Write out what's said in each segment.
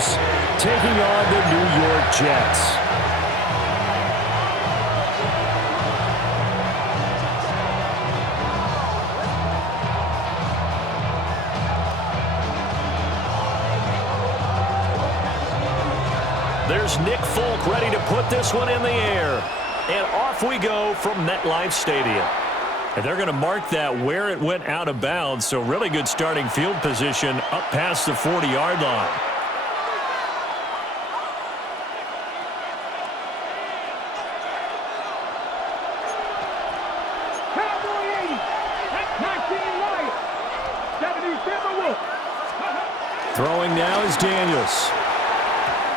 Commanders taking on the New York Jets. There's Nick Folk ready to put this one in the air. And off we go from MetLife Stadium. And they're going to mark that where it went out of bounds. So really good starting field position up past the 40-yard line. Throwing now is Daniels.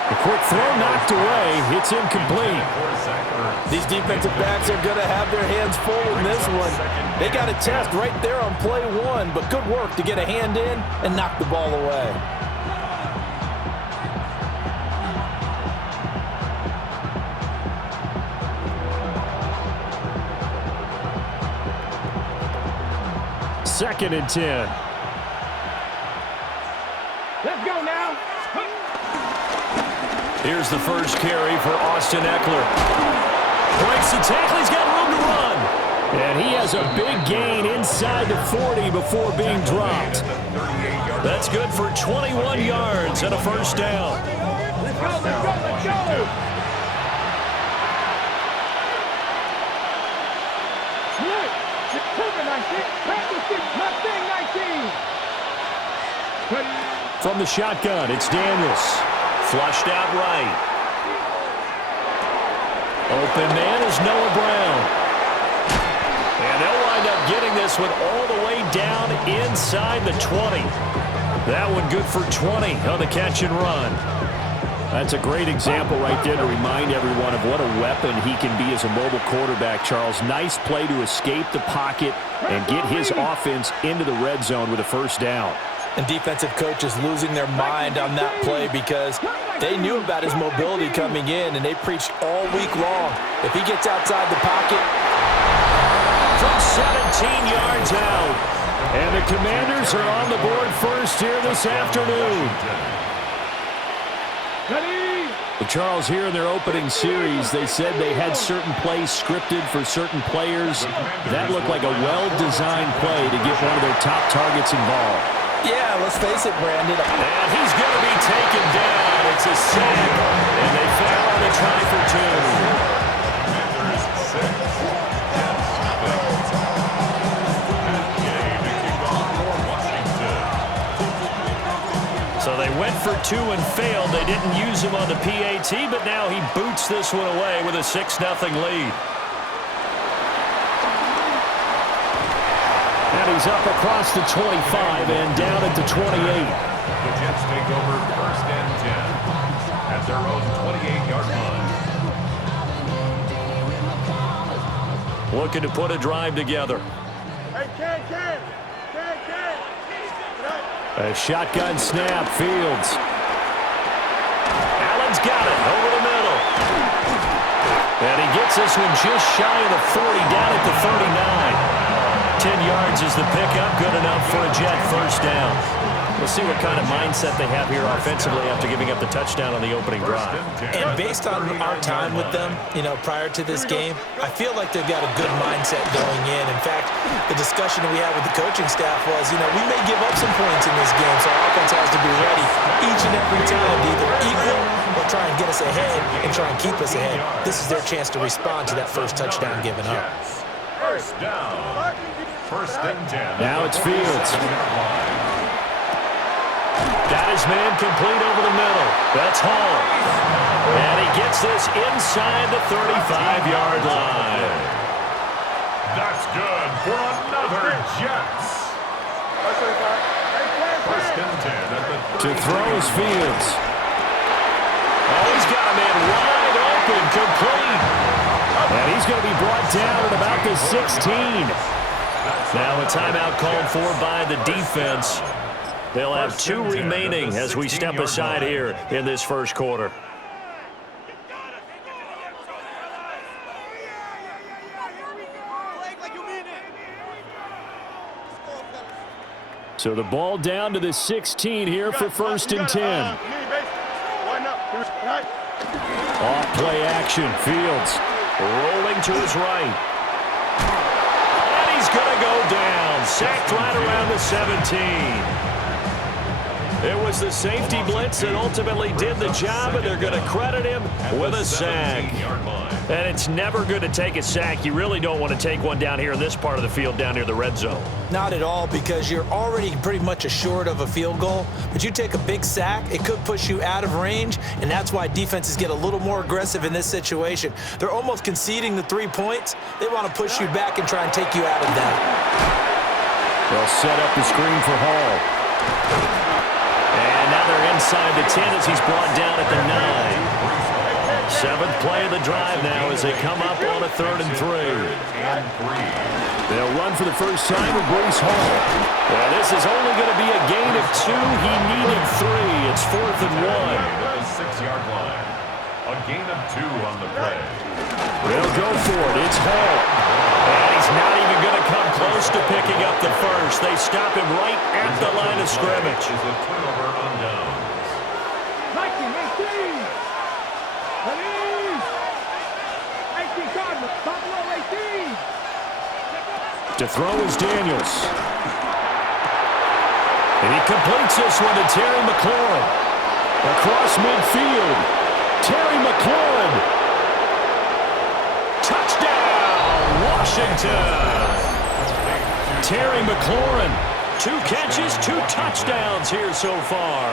A quick throw knocked away. It's incomplete. These defensive backs are going to have their hands full in this one. They got a test right there on play one, but good work to get a hand in and knock the ball away. Second and 10. Let's go now. Here's the first carry for Austin Eckler. Breaks the tackle. He's got room to run. And he has a big gain inside the 40 before being dropped. That's good for 21 yards and a first down. Let's go, let's go, let's go. From the shotgun, it's Daniels. Flushed out right. Open man is Noah Brown. And they'll wind up getting this one all the way down inside the 20. That one good for 20 on the catch and run. That's a great example right there to remind everyone of what a weapon he can be as a mobile quarterback, Charles. Nice play to escape the pocket and get his offense into the red zone with a first down. And defensive coaches losing their mind on that play because they knew about his mobility coming in, and they preached all week long. If he gets outside the pocket. From 17 yards out. And the Commanders are on the board first here this afternoon. Well, Charles, here in their opening series, they said they had certain plays scripted for certain players. That looked like a well-designed play to get one of their top targets involved. Yeah, let's face it, Brandon. And he's going to be taken down. It's a sack, and they fail on the try for two. So they went for two and failed. They didn't use him on the PAT, but now he boots this one away with a 6-0 lead. And he's up across the 25 and down at the 28. The Jets take over first and 10 at their own 28-yard line. Looking to put a drive together. A shotgun snap, Fields. Allen's got it over the middle. And he gets this one just shy of the 40, down at the 39. 10 yards is the pickup, good enough for a Jet first down. We'll see what kind of mindset they have here offensively after giving up the touchdown on the opening drive. And based on our time with them, prior to this game, I feel like they've got a good mindset going in. In fact, the discussion we had with the coaching staff was, we may give up some points in this game, so our offense has to be ready each and every time to either equal or try and get us ahead and try and keep us ahead. This is their chance to respond to that first touchdown given up. First down. First and 10. Now it's Fields. Got his man complete over the middle. That's Hall. And he gets this inside the 35-yard line. That's good for another Jets. First and 10 at the 30. To throw is Fields. Oh, he's got a man wide open, complete. And he's going to be brought down at about the 16. Now a timeout called for by the defense. They'll have 2 remaining as we step aside here in this first quarter. So the ball down to the 16 here for first and 10. Off play action. Fields rolling to his right. And he's going to go down. Sacked right around the 17. It was the safety blitz that ultimately did the job, and they're going to credit him with a sack. And it's never good to take a sack. You really don't want to take one down here in this part of the field, down near the red zone. Not at all, because you're already pretty much assured of a field goal. But you take a big sack, it could push you out of range, and that's why defenses get a little more aggressive in this situation. They're almost conceding the 3 points. They want to push you back and try and take you out of that. They'll set up the screen for Hall. And now they're inside the 10 as he's brought down at the 9. Seventh play of the drive now as they come up on a 3rd and 3. They'll run for the first time with Breece Hall. Well, this is only going to be a gain of 2. He needed 3. It's 4th and 1. The 6-yard line. A gain of 2 on the play. They'll go for it. It's Hall. And he's not even going to come close to picking up the first. They stop him right at the line of scrimmage. Is a turnover on downs. 19, 18. To throw is Daniels. And he completes this one to Terry McLaurin. Across midfield. Terry McLaurin. Touchdown, Washington. Terry McLaurin. 2 catches, 2 touchdowns here so far.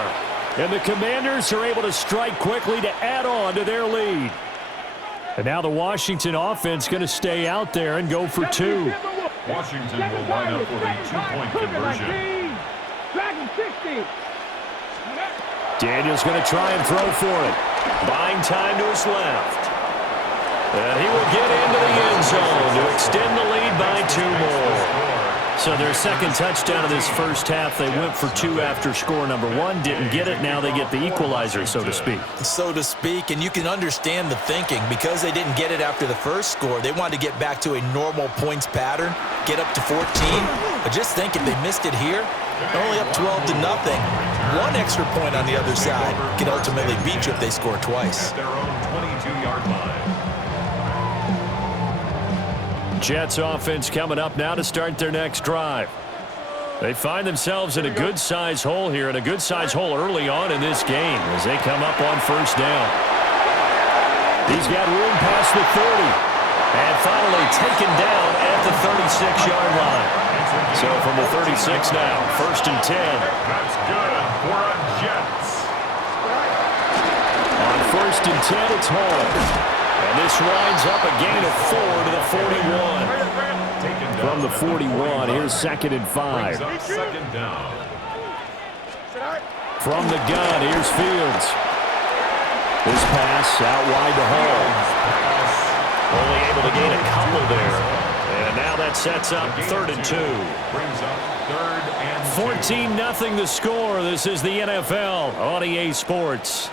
And the Commanders are able to strike quickly to add on to their lead. And now the Washington offense going to stay out there and go for 2. Washington will line up with a 2-point conversion. Daniels going to try and throw for it. Buying time to his left. And he will get into the end zone to extend the lead by 2 more. So their second touchdown of this first half, they went for 2 after score number 1. Didn't get it. Now they get the equalizer, so to speak. So to speak, and you can understand the thinking. Because they didn't get it after the first score, they wanted to get back to a normal points pattern, get up to 14. But just think, if they missed it here, they're only up 12-0. 1 extra point on the other side can ultimately beat you if they score twice. At their own 22-yard line. Jets offense coming up now to start their next drive. They find themselves in a good-sized hole here, and a good-sized hole early on in this game as they come up on first down. He's got room past the 30, and finally taken down at the 36-yard line. So from the 36 now, 1st and 10. That's good for a Jets. On 1st and 10, it's Hall. And this winds up a gain of 4 to the 41. From the 41, here's 2nd and 5. Second down. From the gun, here's Fields. This pass out wide to Hall. Only able to gain a couple there. And now that sets up 3rd and 2. Brings up 3rd and 14-0 the score. This is the NFL on EA Sports.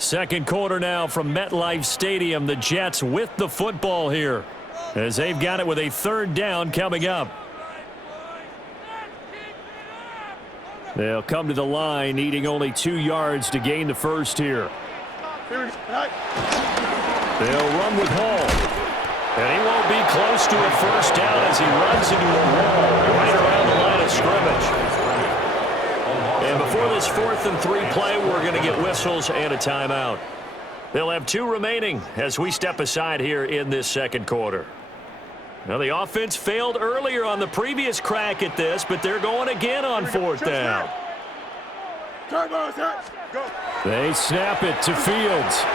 Second quarter now from MetLife Stadium. The Jets with the football here as they've got it with a 3rd down coming up. They'll come to the line needing only 2 yards to gain the first here. They'll run with Hall. And he won't be close to a first down as he runs into a wall right around the line of scrimmage. And before this 4th and 3 play, we're going to get whistles and a timeout. They'll have 2 remaining as we step aside here in this second quarter. Now, the offense failed earlier on the previous crack at this, but they're going again on 4th down. They snap it to Fields.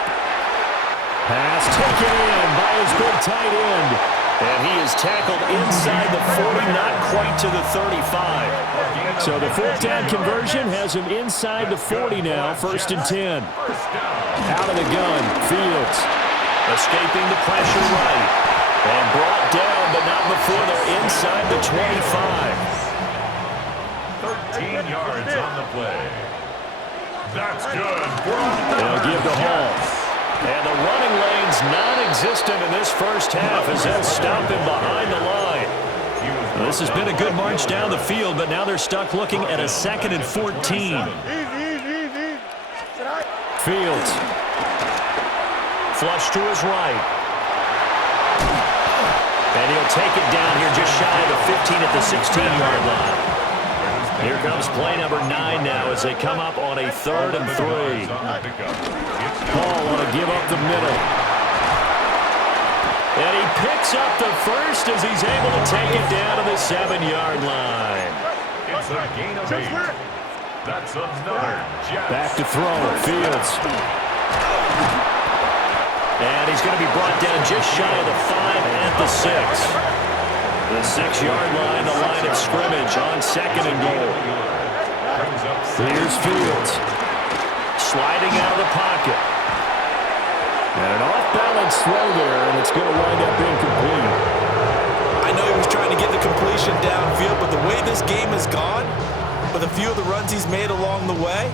Pass taken in by his good tight end. And he is tackled inside the 40, not quite to the 35. So the 4th down conversion has him inside the 40 now, 1st and 10. Out of the gun, Fields. Escaping the pressure right. And brought down, but not before they're inside the 25. 13 yards on the play. That's good. They'll give to Hall. And the running lane's non-existent in this first half as they'll stop him behind the line. He was Well, this has been a good march down the field, but now they're stuck looking at a 2nd and 14. Fields. Flush to his right. And he'll take it down here just shy of the 15 at the 16-yard line. Here comes play number 9 now as they come up on a 3rd and 3. Paul on a give up the middle. And he picks up the first as he's able to take it down to the 7-yard line. It's a gain of 8. That's another Jets. Back to throw. Fields. And he's going to be brought down just shy of the 5 at the 6. The 6-yard line, the line of scrimmage on 2nd and goal. Here's Fields. Sliding out of the pocket. And an off-balance throw there, and it's going to wind up incomplete. I know he was trying to get the completion downfield, but the way this game has gone, with a few of the runs he's made along the way,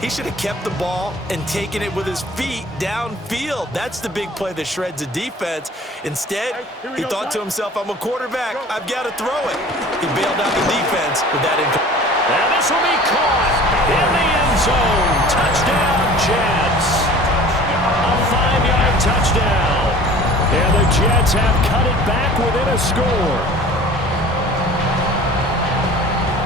he should have kept the ball and taken it with his feet downfield. That's the big play that shreds the defense. Instead, he thought to himself, I'm a quarterback. I've got to throw it. He bailed out the defense with that incomplete. And this will be caught in the end zone. Touchdown, Jets. A 5-yard touchdown. And the Jets have cut it back within a score.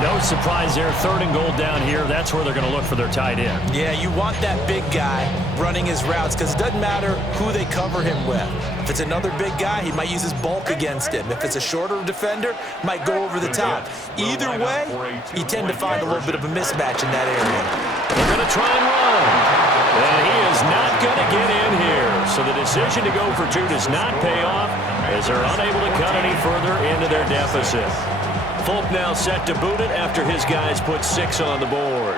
No surprise there. 3rd and goal down here. That's where they're going to look for their tight end. Yeah, you want that big guy running his routes because it doesn't matter who they cover him with. If it's another big guy, he might use his bulk against him. If it's a shorter defender, might go over the top. Either way, you tend to find a little bit of a mismatch in that area. They're going to try and run. And he is not going to get in here. So the decision to go for 2 does not pay off as they're unable to cut any further into their deficit. Folk now set to boot it after his guys put 6 on the board.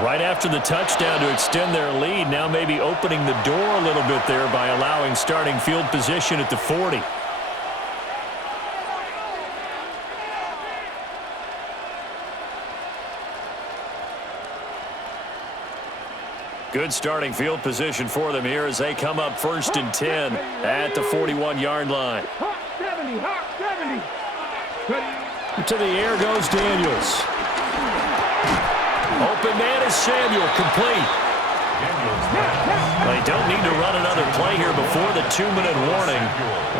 Right after the touchdown to extend their lead, now maybe opening the door a little bit there by allowing starting field position at the 40. Good starting field position for them here as they come up 1st and 10 at the 41-yard line. Hawk 70, Hawk 70. To the air goes Daniels. Open man is Samuel, complete. They don't need to run another play here before the 2-minute warning.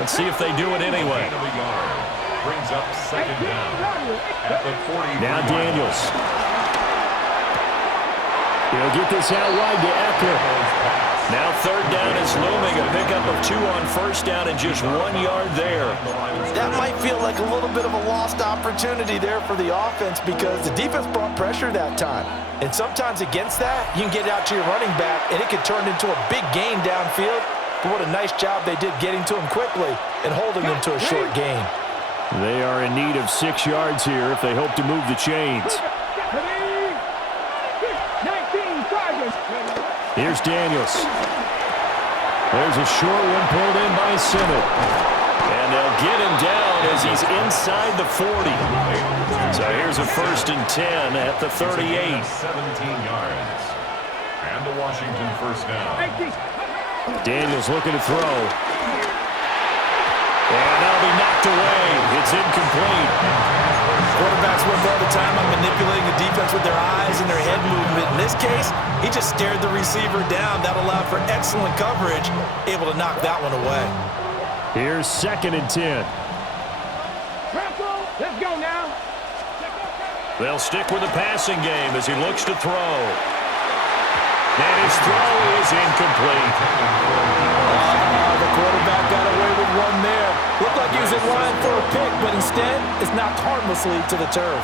Let's see if they do it anyway. Brings up 2nd down at the 40. Now Daniels. He'll get this out wide to Eckler. Now 3rd down is looming. A pickup of 2 on 1st down and just 1 yard there. That might feel like a little bit of a lost opportunity there for the offense because the defense brought pressure that time. And sometimes against that, you can get out to your running back, and it can turn into a big gain downfield. But what a nice job they did getting to him quickly and holding him to a short gain. They are in need of 6 yards here if they hope to move the chains. Here's Daniels. There's a short one pulled in by Simmons. And they'll get him down as he's inside the 40. So here's a 1st and 10 at the 38. 17 yards. And the Washington 1st down. Daniels looking to throw. And that'll be knocked away. It's incomplete. Quarterbacks work all the time on manipulating the defense with their eyes and their head movement. In this case, he just stared the receiver down. That allowed for excellent coverage, able to knock that one away. Here's 2nd and 10. Let's go now. They'll stick with the passing game as he looks to throw. And his throw is incomplete. The quarterback got away with one there. Looked like he was in line for a pick, but instead, it's knocked harmlessly to the turf.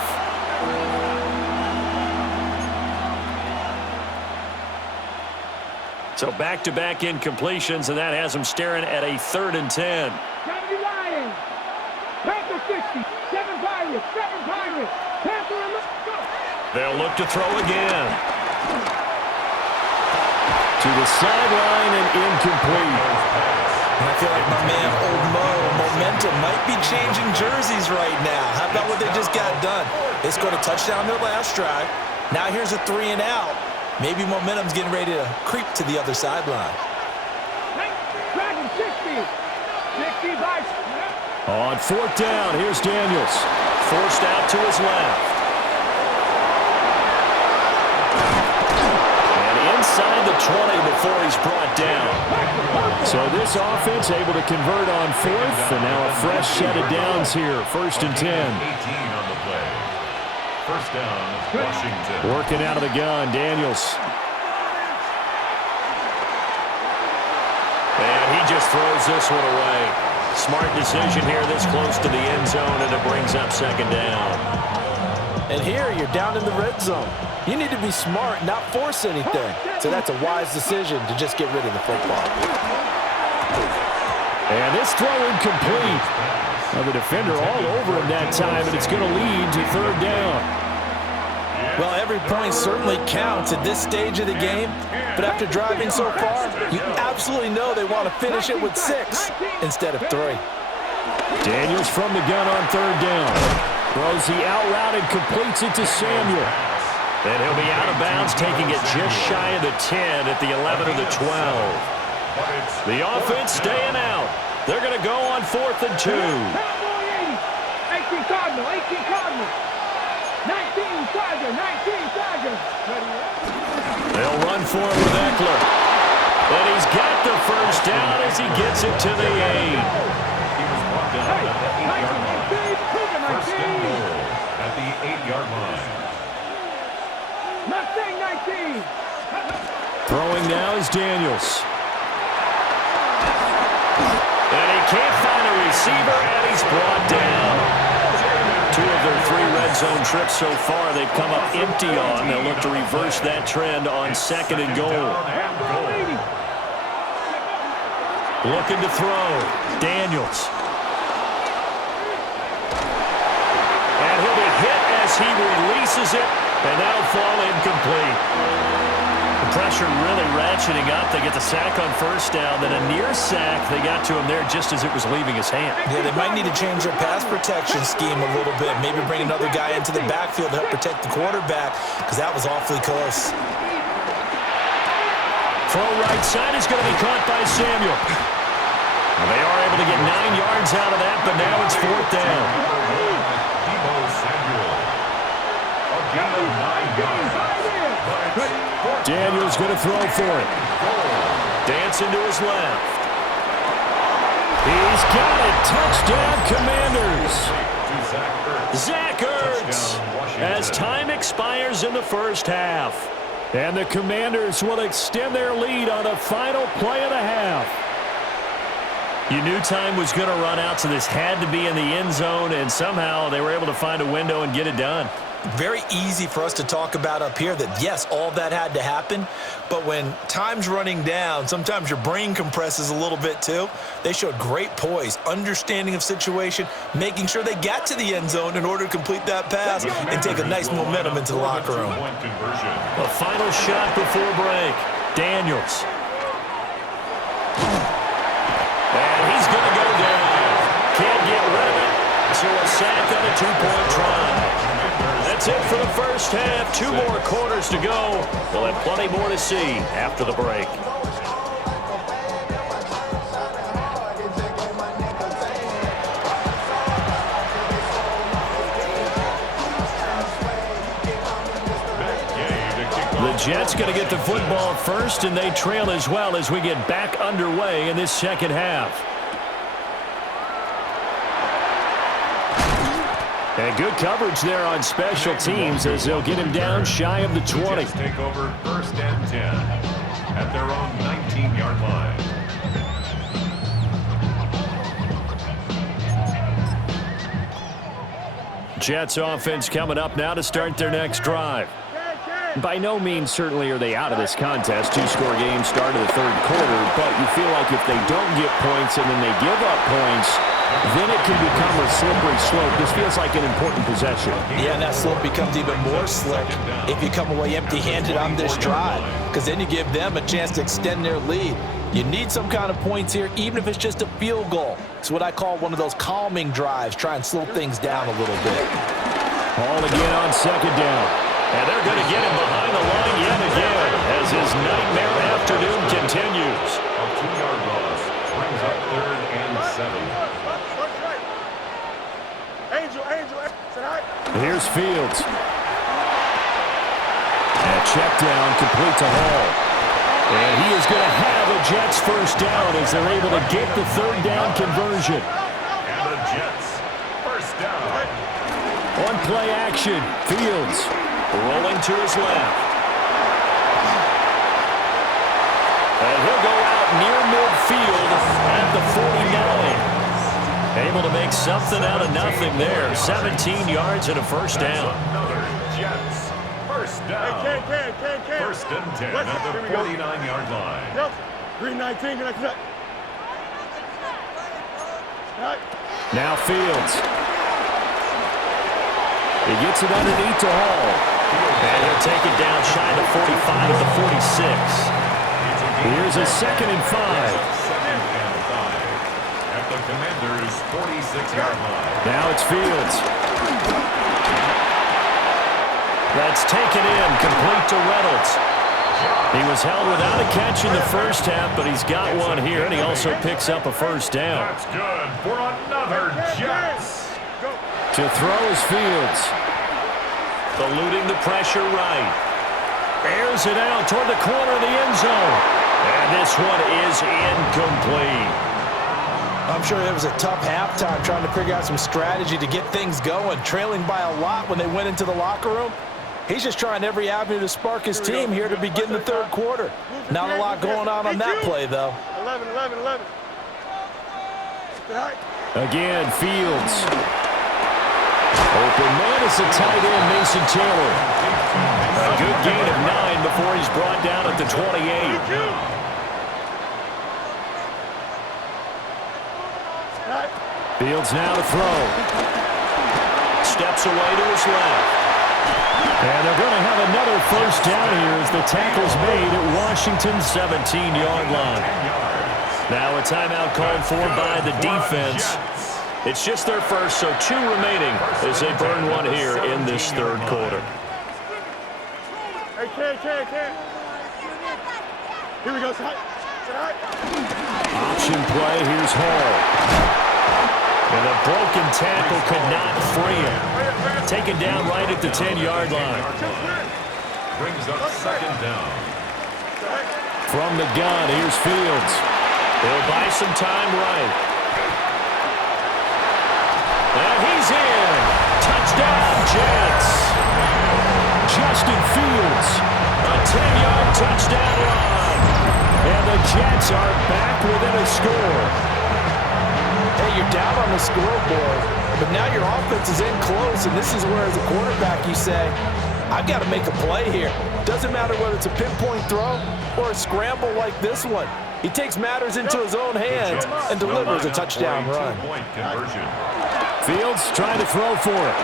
So back-to-back incompletions, and that has him staring at a 3rd and 10. 70 Lions. Panther 60. 7 Pirates. 7 Pirates. Panther and let's go. They'll look to throw again. To the sideline and incomplete. And I feel like my man, Old Mo, momentum might be changing jerseys right now. How about what they just got done? They scored a touchdown their last drive. Now here's a 3 and out. Maybe momentum's getting ready to creep to the other sideline. Dragon 60. 60 by. On fourth down, here's Daniels. Forced out to his left. And inside the 20 before he's brought down. So this offense able to convert on fourth, and now a fresh set of downs here. First and 10. 18 on the play. First down, Washington. Working out of the gun, Daniels. And he just throws this one away. Smart decision here this close to the end zone, and it brings up second down. And here you're down in the red zone. You need to be smart, not force anything. So that's a wise decision to just get rid of the football. And this throw incomplete. Now the defender all over him that time, and it's going to lead to third down. Well, every point certainly counts at this stage of the game, but after driving so far, you absolutely know they want to finish it with 6 instead of 3. Daniels from the gun on third down. Throws the out route and completes it to Samuel. And he'll be out of bounds, taking it just shy of the 10 at the 11 of the 12. The offense staying out. They're going to go on fourth and 2. 18 Cardinal, 18 Cardinal. 19 Charger, 19 Charger. They'll run for it with Eckler. And he's got the first down as he gets it to the 8. He was brought down at the 8-yard line. First and goal at the 8-yard line. Mustang 19. Throwing now is Daniels. And he can't find a receiver, and he's brought down. 2 of their 3 red zone trips so far they've come up empty on. They'll look to reverse that trend on second and goal. Looking to throw. Daniels. And he'll be hit as he releases it, and that'll fall incomplete. The pressure really ratcheting up. They get the sack on first down, then a near sack. They got to him there just as it was leaving his hand. Yeah, they might need to change their pass protection scheme a little bit. Maybe bring another guy into the backfield to help protect the quarterback, because that was awfully close. Throw right side is going to be caught by Samuel. Well, they are able to get 9 yards out of that, but now it's fourth down. A gain of 9 yards. Daniels going to throw for it. Dancing to his left. He's got it. Touchdown, Commanders. Zach Ertz. As time expires in the first half. And the Commanders will extend their lead on a final play and a half. You knew time was going to run out, so this had to be in the end zone, and somehow they were able to find a window and get it done. Very easy for us to talk about up here that, yes, all that had to happen, but when time's running down, sometimes your brain compresses a little bit too. They showed great poise, understanding of situation, making sure they got to the end zone in order to complete that pass and take a nice momentum into the locker room. A final shot before break. Daniels. And he's going to go down. Can't get rid of it. So a sack on a 2-point try. That's it for the first half. 2 more quarters to go. We'll have plenty more to see after the break. The Jets going to get the football first, and they trail as well as we get back underway in this second half. And good coverage there on special teams as they'll get him down shy of the 20. Jets take over first and 10 at their own 19-yard line. Jets offense coming up now to start their next drive. By no means certainly are they out of this contest. 2-score game start of the third quarter, but you feel like if they don't get points and then they give up points, then it can become a slippery slope. This feels like an important possession. Yeah, and that slope becomes even more slick if you come away empty-handed on this drive, because then you give them a chance to extend their lead. You need some kind of points here, even if it's just a field goal. It's what I call one of those calming drives. Try and slow things down a little bit. Ball again on second down. And they're going to get him behind the line yet again as his nightmare afternoon continues. A 2-yard loss brings up third and 7. Here's Fields. And check down, complete to Hall. And he is going to have a Jets first down as they're able to get the third down conversion. And the Jets first down. On play action, Fields rolling to his left. And he'll go out near midfield at the 49. Able to make something out of nothing there. 17 yards and a first down. Another Jets first down. First and 10 at the 49-yard line. Yep. Green 19. Now Fields. He gets it underneath to Hall. And he'll take it down shy of the 45 at the 46. Here's a 2nd and 5. Second and 5 at the Commanders' 46-yard line. Now it's Fields. That's taken in, complete to Reynolds. He was held without a catch in the first half, but he's got one here, and he also picks up a first down. That's good for another Jets. To throw is Fields. Eluding the pressure right. Airs it out toward the corner of the end zone. And this one is incomplete. I'm sure it was a tough halftime trying to figure out some strategy to get things going. Trailing by a lot when they went into the locker room. He's just trying every avenue to spark his team here to begin the third quarter. Not a lot going on that play, though. 11. Again, Fields. Open man is the tight end, Mason Taylor. A good gain of 9 before he's brought down at the 28. Fields now to throw. Steps away to his left. And they're going to have another first down here as the tackle's made at Washington's 17-yard line. Now a timeout called for by the defense. It's just their first, so 2 remaining as they burn one here in this third quarter. Hey, Ken. Here we go. Option play, here's Hall. And a broken tackle could not free him. Taken down right at the 10-yard line. Brings up second down. From the gun, here's Fields. He'll buy some time right. And he's in. Touchdown, Jets. Justin Fields. A 10-yard touchdown run. And the Jets are back within a score. Hey, you're down on the scoreboard, but now your offense is in close, and this is where, as a quarterback, you say, I've got to make a play here. Doesn't matter whether it's a pinpoint throw or a scramble like this one. He takes matters into his own hands and delivers a touchdown run. Fields trying to throw for it.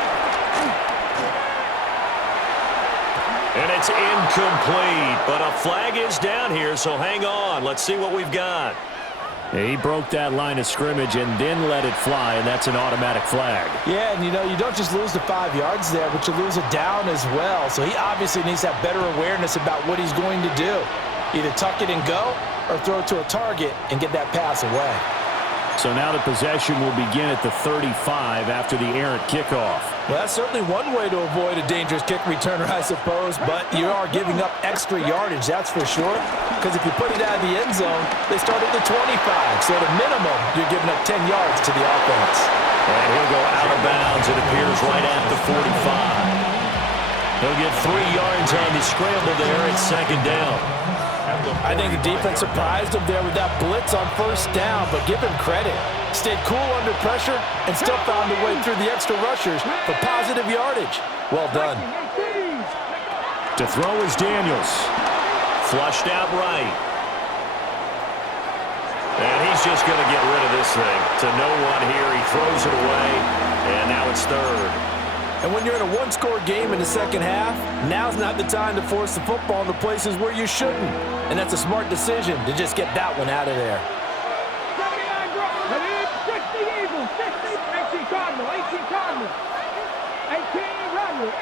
And it's incomplete, but a flag is down here, so hang on. Let's see what we've got. He broke that line of scrimmage and then let it fly, and that's an automatic flag. Yeah, and you don't just lose the 5 yards there, but you lose it down as well. So he obviously needs to have better awareness about what he's going to do. Either tuck it and go or throw it to a target and get that pass away. So now the possession will begin at the 35 after the errant kickoff. Well, that's certainly one way to avoid a dangerous kick returner, I suppose, but you are giving up extra yardage, that's for sure, because if you put it out of the end zone, they start at the 25, so at a minimum, you're giving up 10 yards to the offense. And he'll go out of bounds, it appears, right at the 45. He'll get 3 yards on the scramble there at second down. I think the defense surprised him there with that blitz on first down, but give him credit. Stayed cool under pressure and still found a way through the extra rushers for positive yardage. Well done. To throw is Daniels. Flushed out right. And he's just going to get rid of this thing. To no one here. He throws it away, and now it's third. And when you're in a one-score game in the second half, now's not the time to force the football in the places where you shouldn't. And that's a smart decision to just get that one out of there.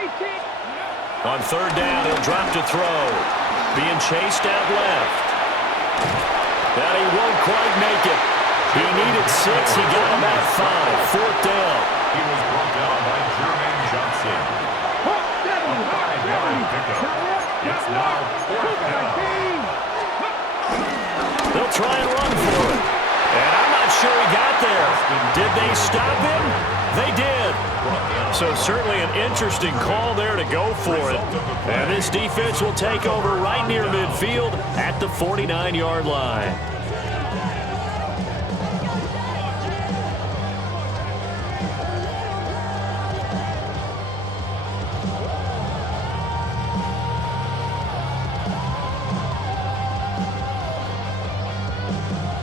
18. On third down, he'll drop to throw. Being chased out left. That he won't quite make it. He needed 6. He got him at 5. Fourth down. He was brought down by So certainly an interesting call there to go for it. And this defense will take over right near midfield at the 49-yard line.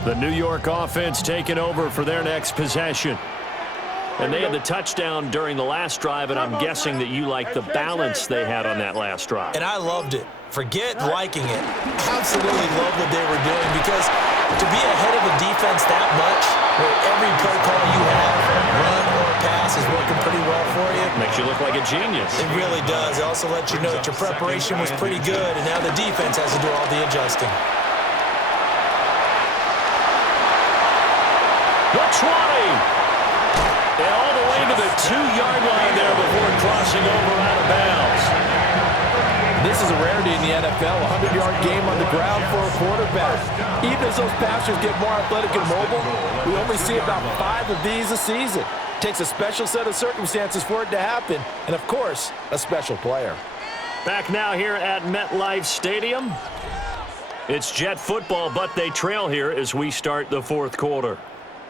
The New York offense taking over for their next possession. And they had the touchdown during the last drive, and I'm guessing that you like the balance they had on that last drive. And I loved it. Forget liking it. Absolutely love what they were doing, because to be ahead of a defense that much, where every play call you have, run or pass, is working pretty well for you. Makes you look like a genius. It really does. It also lets you know that your preparation was pretty good, and now the defense has to do all the adjusting. The 20. And all the way to the 2-yard line there before crossing over out of bounds. This is a rarity in the NFL, a 100-yard game on the ground for a quarterback. Even as those passers get more athletic and mobile, we only see about 5 of these a season. It takes a special set of circumstances for it to happen, and of course, a special player. Back now here at MetLife Stadium. It's Jet football, but they trail here as we start the fourth quarter.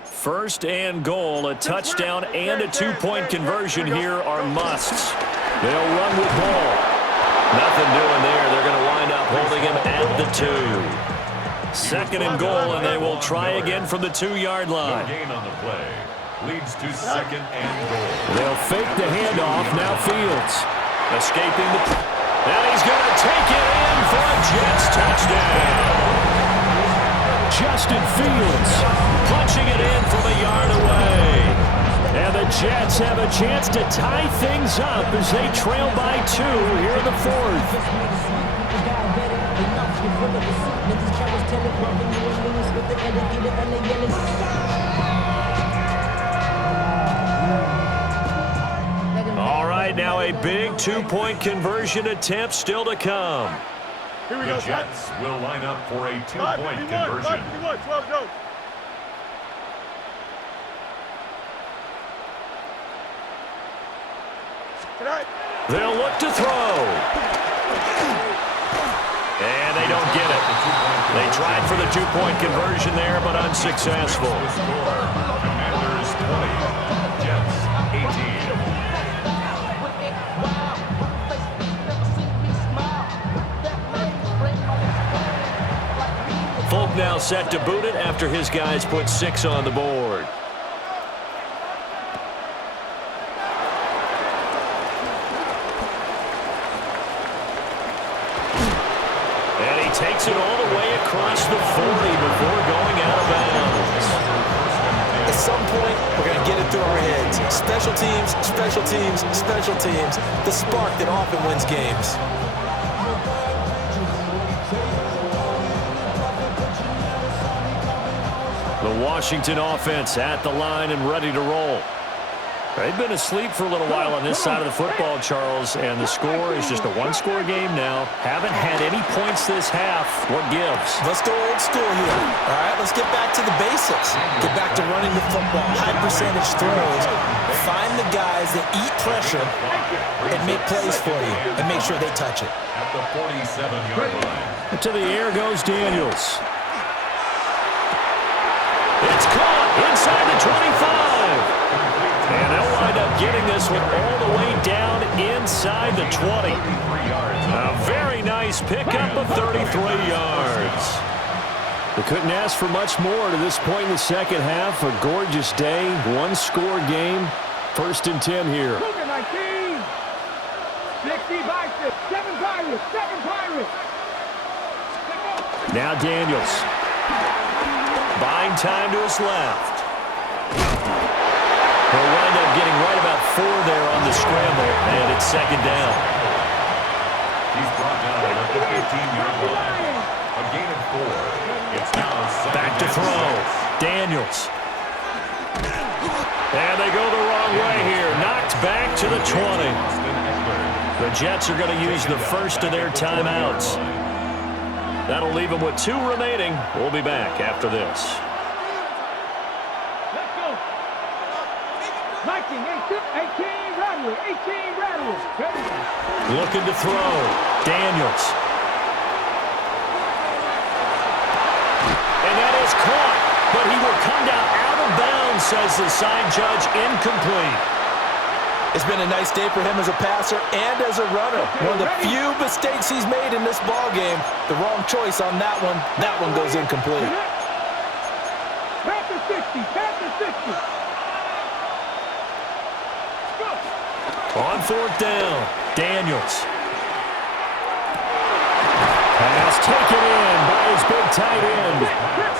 First and goal, a touchdown and a 2-point conversion here are musts. They'll run with ball. Nothing doing there. They're going to wind up holding him at the 2. Second and goal, and they will try again from the 2-yard line. No gain on the play. Leads to second and goal. They'll fake the handoff. Now Fields escaping the... And he's going to take it in for a Jets touchdown. Justin Fields punching it in from a yard away. And the Jets have a chance to tie things up as they trail by 2 here in the fourth. All right, now a big 2-point conversion attempt still to come. The Jets will line up for a 2-point conversion. They'll look to throw. And they don't get it. They tried for the 2-point conversion there, but unsuccessful. Commanders 20, Jets 18. Folk now set to boot it after his guys put 6 on the board. And he takes it all the way across the 40 before going out of bounds. At some point, we're going to get it through our heads. Special teams, special teams, special teams. The spark that often wins games. The Washington offense at the line and ready to roll. They've been asleep for a little while on this side of the football, Charles, and the score is just a 1-score game now. Haven't had any points this half. What gives? Let's go old school here. All right, let's get back to the basics. Get back to running the football, high percentage throws. Find the guys that eat pressure and make plays for you and make sure they touch it. At the 47-yard line. To the air goes Daniels. It's caught inside the 25. And they'll wind up getting this one all the way down inside the 20. A very nice pickup of 33 yards. They couldn't ask for much more to this point in the second half. A gorgeous day, 1-score game. First and 10 here. 19. 60 Bison. 7 Pirates. 7 Pirates. Now Daniels. Buying time to his left. He'll wind up getting right about 4 there on the scramble, and it's second down. He's brought down at the 15-yard line. A gain of 4. It's now Back to throw. Daniels. And they go the wrong way here. Knocked back to the 20. The Jets are going to use the first of their timeouts. That'll leave them with 2 remaining. We'll be back after this. Let's go. 19. Blocking, 18 Rattler, 18 Rattler. Looking to throw. Daniels. And that is caught, but he will come down out of bounds, says the side judge, incomplete. It's been a nice day for him as a passer and as a runner. One of the few mistakes he's made in this ball game. The wrong choice on that one. That one goes incomplete. Panther 60, Panther 60. On fourth down, Daniels. Pass taken in by his big tight end.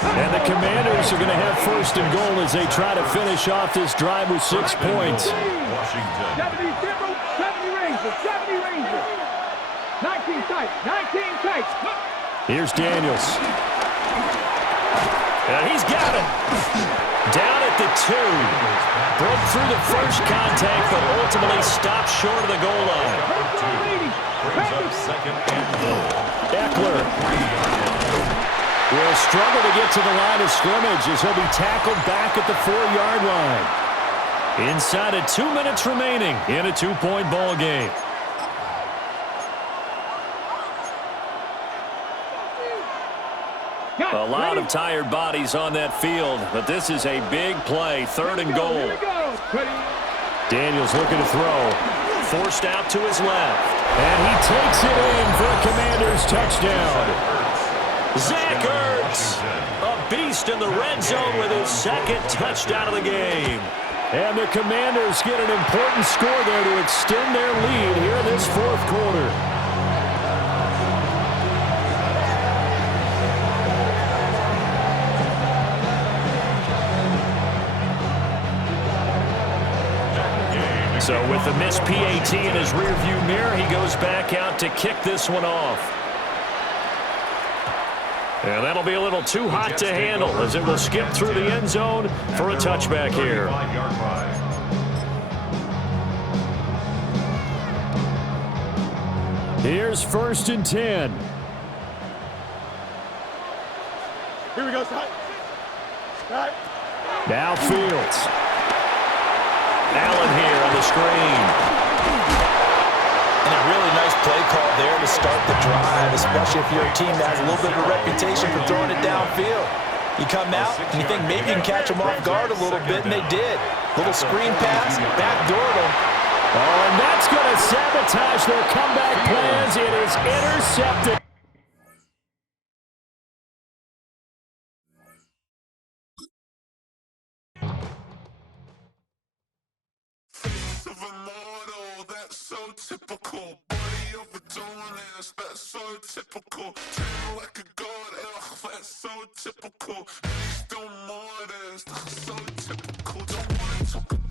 And the Commanders are going to have first and goal as they try to finish off this drive with 6 points. Washington. 70 Rangers, 70 Rangers. 19 tight, 19 tight. Here's Daniels. And he's got it. Down at the 2. Broke through the first contact, but ultimately stopped short of the goal line. Brings up second and goal. Eckler will struggle to get to the line of scrimmage as he'll be tackled back at the 4-yard line. Inside of 2 minutes remaining in a 2-point ball game. A lot of tired bodies on that field, but this is a big play, 3rd and goal. Daniels looking to throw. Forced out to his left. And he takes it in for a Commanders touchdown. Zach Ertz, a beast in the red zone with his 2nd touchdown of the game. And the Commanders get an important score there to extend their lead here in this 4th quarter. So with the missed PAT in his rearview mirror, he goes back out to kick this one off. And that'll be a little too hot to handle as it will skip through the end zone for a touchback here. Here's 1st and 10. Here we go, Scott. Now Fields. Allen here on the screen. And a really nice play call there to start the drive, especially if you're a team that has a little bit of a reputation for throwing it downfield. You come out and you think maybe you can catch them off guard a little bit, and they did. Little screen pass, backdoored them. Oh, and that's going to sabotage their comeback plans. It is intercepted. Typical, body overdoing it, that's so typical. Treating like a god, that's so typical. Please don't more this, that's so typical. Don't wanna talk about